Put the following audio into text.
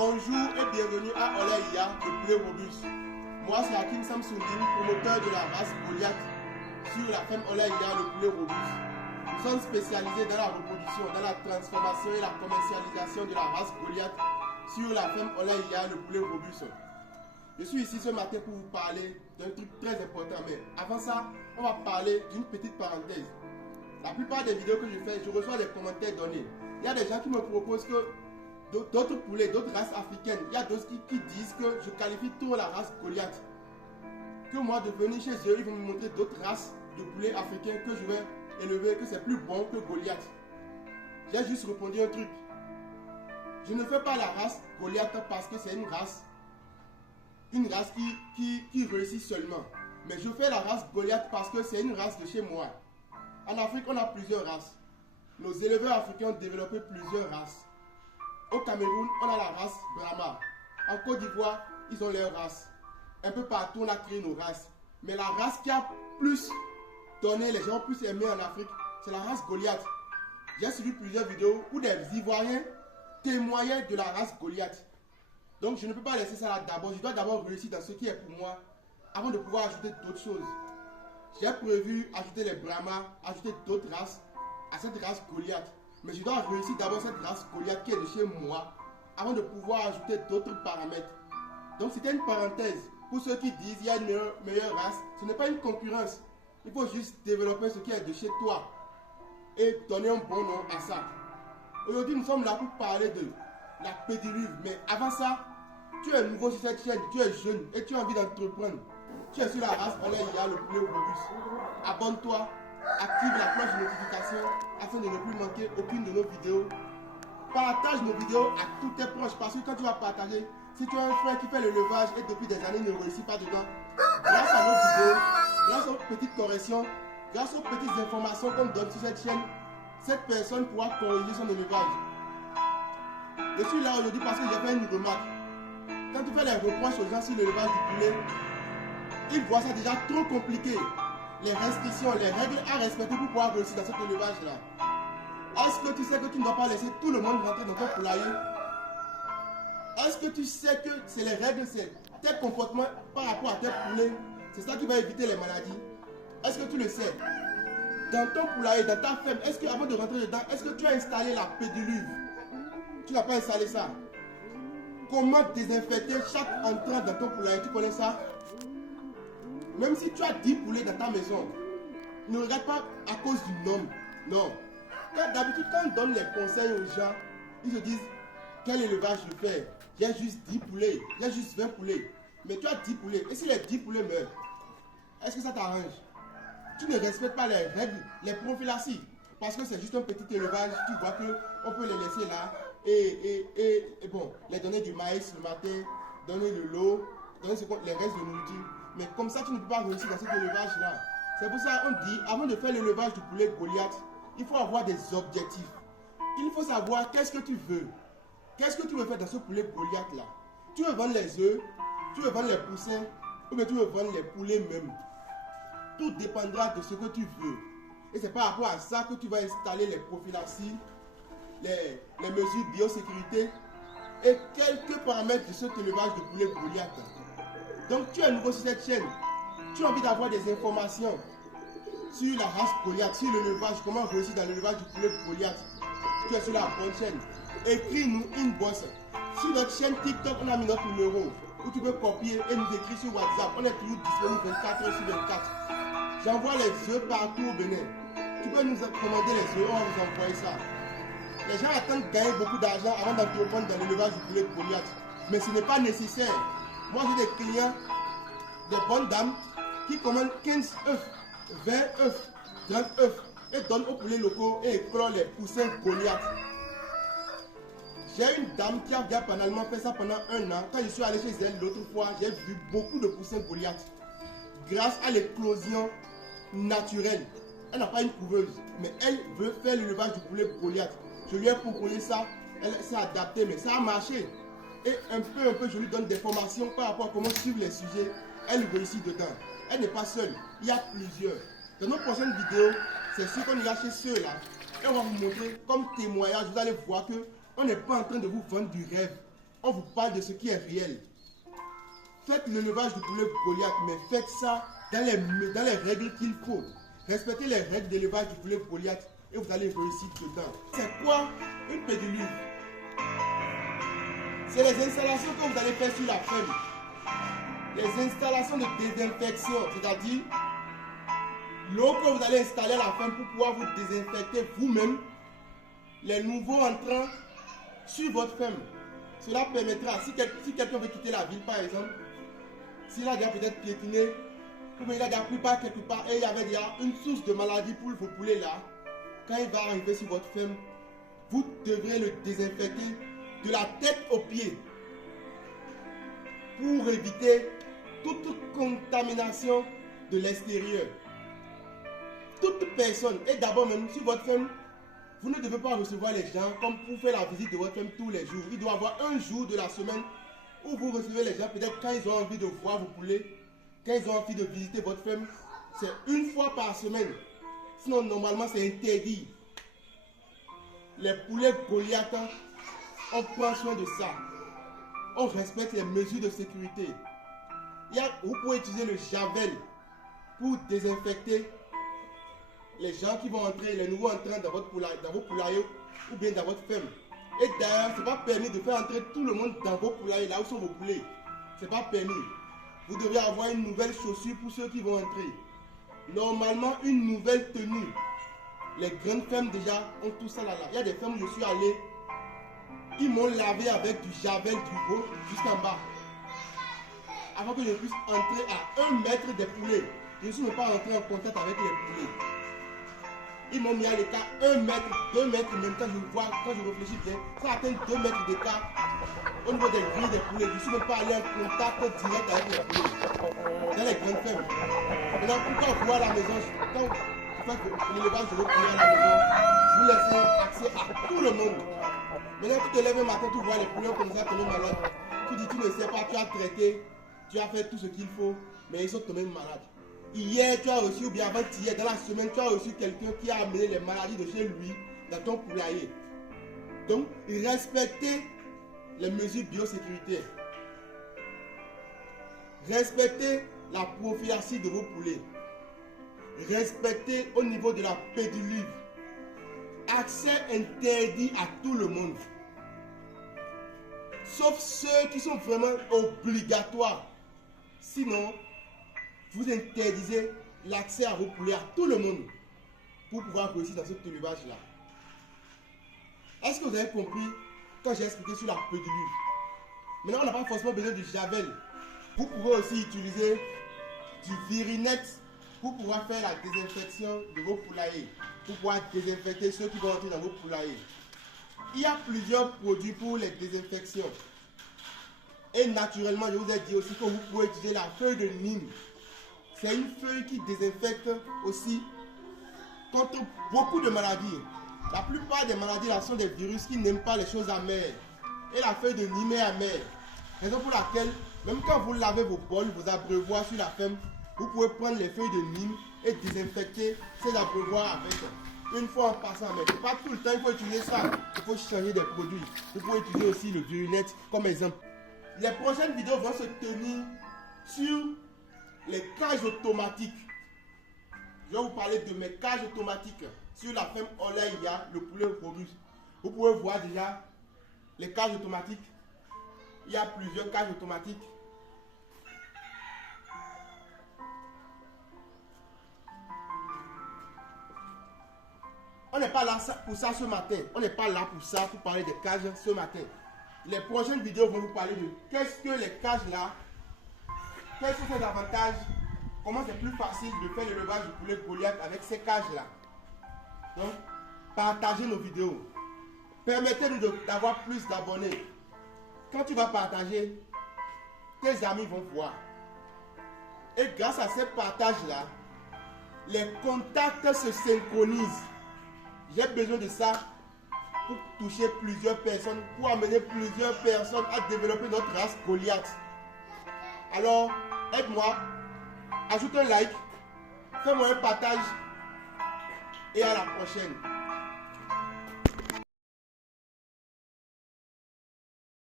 Bonjour et bienvenue à Olaïa, le poulet robuste. Moi c'est Hakim Samsundin, promoteur de la race Goliath sur la ferme Olaïa, le poulet robuste. Nous sommes spécialisés dans la reproduction, dans la transformation et la commercialisation de la race Goliath sur la ferme Olaïa, le poulet robuste. Je suis ici ce matin pour vous parler d'un truc très important, mais avant ça, on va parler d'une petite parenthèse. La plupart des vidéos que je fais, je reçois des commentaires donnés. Il y a des gens qui me proposent que d'autres poulets, d'autres races africaines, il y a d'autres qui disent que je qualifie trop la race Goliath. Que moi de venir chez eux, ils vont me montrer d'autres races de poulets africains que je vais élever, que c'est plus bon que Goliath. J'ai juste répondu un truc. Je ne fais pas la race Goliath parce que c'est une race qui réussit seulement. Mais je fais la race Goliath parce que c'est une race de chez moi. En Afrique, on a plusieurs races. Nos éleveurs africains ont développé plusieurs races. Au Cameroun, on a la race Brahma. En Côte d'Ivoire, ils ont leur race. Un peu partout, on a créé nos races. Mais la race qui a plus donné, les gens ont plus aimé en Afrique, c'est la race Goliath. J'ai suivi plusieurs vidéos où des Ivoiriens témoignaient de la race Goliath. Donc je ne peux pas laisser ça là d'abord. Je dois d'abord réussir dans ce qui est pour moi avant de pouvoir ajouter d'autres choses. J'ai prévu ajouter les Brahma, ajouter d'autres races à cette race Goliath. Mais je dois réussir d'abord cette race Goliath qui est de chez moi avant de pouvoir ajouter d'autres paramètres. Donc c'était une parenthèse. Pour ceux qui disent qu'il y a une meilleure race, ce n'est pas une concurrence. Il faut juste développer ce qui est de chez toi et donner un bon nom à ça. Aujourd'hui, nous sommes là pour parler de la pédiluve. Mais avant ça, tu es nouveau sur cette chaîne, tu es jeune et tu as envie d'entreprendre. Tu es sur la race Olaïa, le poulet robuste. Abonne-toi, active la cloche de notification afin de ne plus manquer aucune de nos vidéos. Partage nos vidéos à tous tes proches parce que quand tu vas partager, si tu as un frère qui fait l'élevage et depuis des années ne réussit pas dedans, grâce à nos vidéos, grâce aux petites corrections, grâce aux petites informations qu'on donne sur cette chaîne, cette personne pourra corriger son élevage. Je suis là aujourd'hui parce que j'ai fait une remarque. Quand tu fais les reproches aux gens sur l'élevage du poulet, ils voient ça déjà trop compliqué. Les restrictions, les règles à respecter pour pouvoir réussir dans cet élevage-là. Est-ce que tu sais que tu ne dois pas laisser tout le monde rentrer dans ton poulailler? Est-ce que tu sais que c'est les règles, c'est tes comportements par rapport à tes poulets? C'est ça qui va éviter les maladies. Est-ce que tu le sais? Dans ton poulailler, dans ta ferme, est-ce que avant de rentrer dedans, est-ce que tu as installé la pédiluve? Tu n'as pas installé ça. Comment désinfecter chaque entrée dans ton poulailler? Tu connais ça? Même si tu as 10 poulets dans ta maison, ne regarde pas à cause du nombre. Non. D'habitude, quand on donne les conseils aux gens, ils se disent quel élevage je fais? J'ai juste 10 poulets, j'ai juste 20 poulets. Mais tu as 10 poulets. Et si les 10 poulets meurent, est-ce que ça t'arrange? Tu ne respectes pas les règles, les prophylaxies. Parce que c'est juste un petit élevage, tu vois qu'on peut les laisser là et bon, les donner du maïs le matin, donner de l'eau, donner les restes de nourriture. Mais comme ça, tu ne peux pas réussir dans cet élevage-là. C'est pour ça qu'on dit, avant de faire l'élevage du poulet Goliath, il faut avoir des objectifs. Il faut savoir qu'est-ce que tu veux. Qu'est-ce que tu veux faire dans ce poulet Goliath-là? Tu veux vendre les œufs, tu veux vendre les poussins, ou bien tu veux vendre les poulets même. Tout dépendra de ce que tu veux. Et c'est par rapport à ça que tu vas installer les prophylaxies, les mesures de biosécurité et quelques paramètres de cet élevage de poulet Goliath. Donc tu es nouveau sur cette chaîne, tu as envie d'avoir des informations sur la race Goliath, sur l'élevage, comment réussir dans l'élevage du poulet Goliath. Tu es sur la bonne chaîne. Écris-nous une bosse. Sur notre chaîne TikTok, on a mis notre numéro où tu peux copier et nous écrire sur WhatsApp. On est toujours disponible 24 heures sur 24. J'envoie les œufs partout au Bénin. Tu peux nous commander les œufs, on va vous envoyer ça. Les gens attendent de gagner beaucoup d'argent avant d'entreprendre dans l'élevage du poulet Goliath. Mais ce n'est pas nécessaire. Moi j'ai des clients, des bonnes dames qui commandent 15 œufs, 20 œufs, 30 œufs et donnent aux poulets locaux et éclorent les poussins Goliath. J'ai une dame qui a banalement fait ça pendant un an. Quand je suis allé chez elle l'autre fois, j'ai vu beaucoup de poussins Goliath. Grâce à l'éclosion naturelle. Elle n'a pas une couveuse, mais elle veut faire l'élevage du poulet Goliath. Je lui ai proposé ça, elle s'est adaptée, mais ça a marché. Et un peu, je lui donne des formations par rapport à comment suivre les sujets. Elle réussit dedans. Elle n'est pas seule, il y a plusieurs. Dans nos prochaines vidéos, c'est sûr qu'on ira chez ceux-là. Et on va vous montrer comme témoignage, vous allez voir que on n'est pas en train de vous vendre du rêve. on vous parle de ce qui est réel. Faites l'élevage du poulet Goliath, mais faites ça dans les règles qu'il faut. Respectez les règles d'élevage du poulet Goliath et vous allez réussir dedans. C'est quoi une pédiluve? C'est les installations que vous allez faire sur la ferme. Les installations de désinfection, c'est-à-dire l'eau que vous allez installer à la ferme pour pouvoir vous désinfecter vous-même, les nouveaux entrants sur votre ferme. Cela permettra, si quelqu'un veut quitter la ville par exemple, s'il a déjà peut-être piétiné, ou bien il a déjà pris par quelque part et il y avait déjà une source de maladie pour vos poulets là, quand il va arriver sur votre ferme, vous devrez le désinfecter de la tête aux pieds pour éviter toute contamination de l'extérieur. Toute personne, et d'abord même sur votre ferme, vous ne devez pas recevoir les gens comme pour faire la visite de votre ferme tous les jours. Il doit y avoir un jour de la semaine où vous recevez les gens, peut-être quand ils ont envie de voir vos poulets, quand ils ont envie de visiter votre ferme. C'est une fois par semaine. Sinon, normalement, c'est interdit. Les poulets Goliath, on prend soin de ça. On respecte les mesures de sécurité. Vous pouvez utiliser le javel pour désinfecter les gens qui vont entrer, les nouveaux entrants dans vos poulaillers ou bien dans votre ferme. Et d'ailleurs, ce n'est pas permis de faire entrer tout le monde dans vos poulaillers, là où sont vos poulets. Ce n'est pas permis. Vous devez avoir une nouvelle chaussure pour ceux qui vont entrer. Normalement, une nouvelle tenue. Les grandes fermes déjà ont tout ça là. Il y a des fermes où je suis allé, ils m'ont lavé avec du javel du haut jusqu'en bas. Avant que je puisse entrer à 1 mètre des poulets. Je ne suis même pas entré en contact avec les poulets. Ils m'ont mis à l'écart 1 mètre, 2 mètres, même quand je réfléchis bien, ça atteint 2 mètres d'écart au niveau des grilles des poulets. Je ne suis même pas allé en contact direct avec les poulets dans les grandes fermes. Maintenant, pourquoi vous à la maison, quand vous faites l'élevage de vos poulets à la maison, vous laissez accès à tout le monde. Maintenant, tu te lèves un matin, tu vois les poulets comme ça tomber malades. Tu dis, tu ne sais pas, tu as traité, tu as fait tout ce qu'il faut, mais ils sont tombés malades. Hier, tu as reçu, ou bien avant-hier, dans la semaine, tu as reçu quelqu'un qui a amené les maladies de chez lui dans ton poulailler. Donc, respectez les mesures biosécuritaires. Respectez la prophylaxie de vos poulets. Respectez au niveau de la pédiluve. Accès interdit à tout le monde. Sauf ceux qui sont vraiment obligatoires. Sinon, vous interdisez l'accès à vos poulets à tout le monde pour pouvoir réussir dans cet élevage-là. Est-ce que vous avez compris quand j'ai expliqué sur la pédiluve? Maintenant, on n'a pas forcément besoin du javel. Vous pouvez aussi utiliser du virinette pour pouvoir faire la désinfection de vos poulaillers, pour pouvoir désinfecter ceux qui vont entrer dans vos poulaillers. Il y a plusieurs produits pour les désinfections. Et naturellement, je vous ai dit aussi que vous pouvez utiliser la feuille de Nîmes. C'est une feuille qui désinfecte aussi contre beaucoup de maladies. La plupart des maladies là sont des virus qui n'aiment pas les choses amères. Et la feuille de Nîmes est amère. Raison pour laquelle, même quand vous lavez vos bols, vos abreuvoirs sur la ferme, vous pouvez prendre les feuilles de Nîmes et désinfecter ces abreuvoirs avec. Une fois en passant, mais pas tout le temps, il faut utiliser ça. Il faut changer des produits. Vous pouvez utiliser aussi le virinette comme exemple. Les prochaines vidéos vont se tenir sur les cages automatiques. Je vais vous parler de mes cages automatiques sur la ferme Olaïa, le poulet robuste. Vous pouvez voir déjà les cages automatiques. Il y a plusieurs cages automatiques. On n'est pas là pour ça ce matin. On n'est pas là pour ça, pour parler des cages ce matin. Les prochaines vidéos vont vous parler de qu'est-ce que les cages là, quels sont ces avantages, comment c'est plus facile de faire l'élevage du poulet Goliath avec ces cages là. Donc, partagez nos vidéos. Permettez-nous d'avoir plus d'abonnés. Quand tu vas partager, tes amis vont voir. Et grâce à ces partages là, les contacts se synchronisent. J'ai besoin de ça pour toucher plusieurs personnes, pour amener plusieurs personnes à développer notre race Goliath. Alors, aide-moi, ajoute un like, fais-moi un partage et à la prochaine.